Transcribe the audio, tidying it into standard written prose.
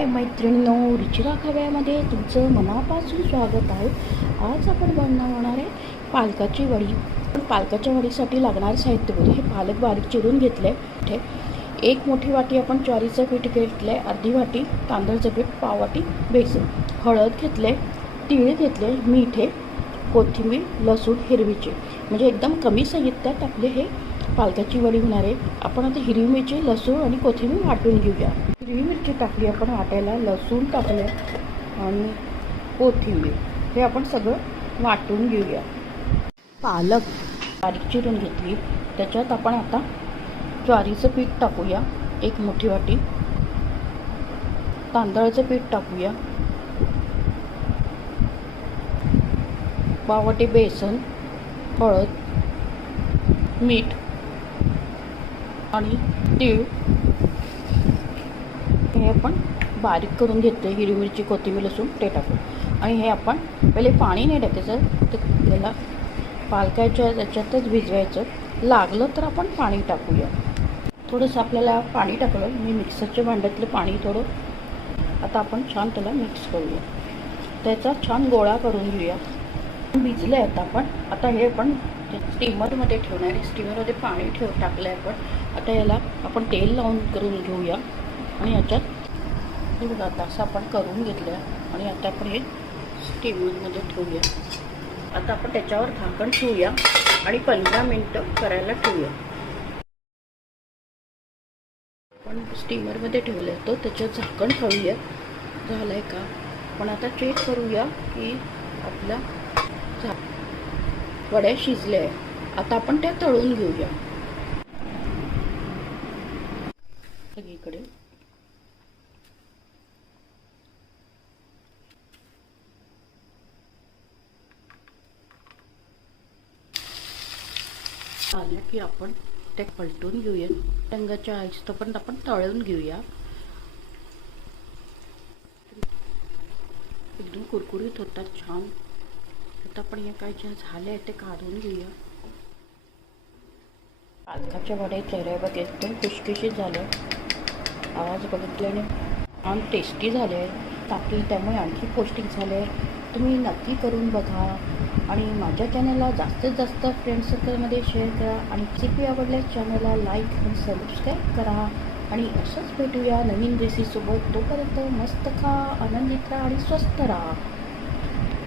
हाय मैत्रिणींनो, रुचिरा खव्यामध्ये तुमचं मनापासून स्वागत आहे. आज आपण बनवणार आहे पालकाची वडी. पण पालकाच्या वडीसाठी लागणारे साहित्य बघू. हे पालक बारीक चिरून घेतले. एक मोठी वाटी आपण ज्वारीचं पीठ घेतले, अर्धी वाटी तांदळाचं पीठ, पाव वाटी बेसन, हळद घेतले, तीळ घेतले, मीठ, कोथिंबीर, लसूण, हिरवीची, म्हणजे एकदम कमी साहित्यात आपले हे पालकाची वडी होणार आहे. आपण आता हिरवी मिरची, लसूण आणि कोथिंबीर वाटून घेऊया. हिरवी मिरची टाकली आपण वाटायला, लसूण टाकले आणि कोथिंबीर, हे आपण सगळं वाटून घेऊया. पालक बारीक चिरून घेतली, त्याच्यात आपण आता ज्वारीचं पीठ टाकूया, एक मोठी वाटी तांदळाचं पीठ टाकूया, पाव वाटी बेसन, हळद, मीठ आणि तीळ, हे आपण बारीक करून घेतले. हिरवी मिरची, कोथिंबीर, लसूण ते टाकू. आणि हे आपण पहिले पाणी नाही टाकायचं, तर त्याला पालकाच्या याच्यातच भिजवायचं. लागलं तर आपण पाणी टाकूया. थोडंसं आपल्याला पाणी टाकलं, मी मिक्सरच्या भांड्यातलं पाणी थोडं. आता आपण छान त्याला मिक्स करूया, त्याचा छान गोळा करून घेऊया. भिजलं आहे आता हे आपण स्टीमरमध्ये ठेवणार आहे. स्टीमरमध्ये पाणी टाकलं आहे आपण. आता याला आपण तेल लावून करून घेऊया. आणि याच्यात हे बघा, आता असं आपण करून घेतलं आहे. आणि आता आपण हे स्टीमरमध्ये ठेवूया. आता आपण त्याच्यावर झाकण ठेवूया आणि 15 मिनटं करायला ठेवूया. आपण स्टीमरमध्ये ठेवलं आहे, तर त्याच्यात झाकण ठेवूया. झालं आहे का आपण आता चेक करूया की आपल्या वड्या शिजल्या आहे. आता आपण त्या तळून घेऊया. सगळीकडे आलं की आपण ते पलटून घेऊया. रंगाच्या आईस्तोपर्यंत आपण तळून घेऊया. एकदम कुरकुरीत होतात, छान. आता आपण हे काय जे झाले ते काढून घेऊया. पालकाच्या वडे चेहऱ्यावर एकदम खुशखुशीत झालं. आवाज बघितल्याने छान टेस्टी झाले टाकली, त्यामुळे आणखी पौष्टिक झाले. तुम्ही नक्की करून बघा आणि माझ्या चॅनलला जास्तीत जास्त फ्रेंड सर्कलमध्ये शेअर करा. आणि रेसिपी आवडल्यास चॅनलला लाईक आणि सबस्क्राईब करा. आणि असंच भेटूया नवीन रेसिपीसोबत. तोपर्यंत मस्त खा, आनंदित राहा आणि स्वस्थ राहा.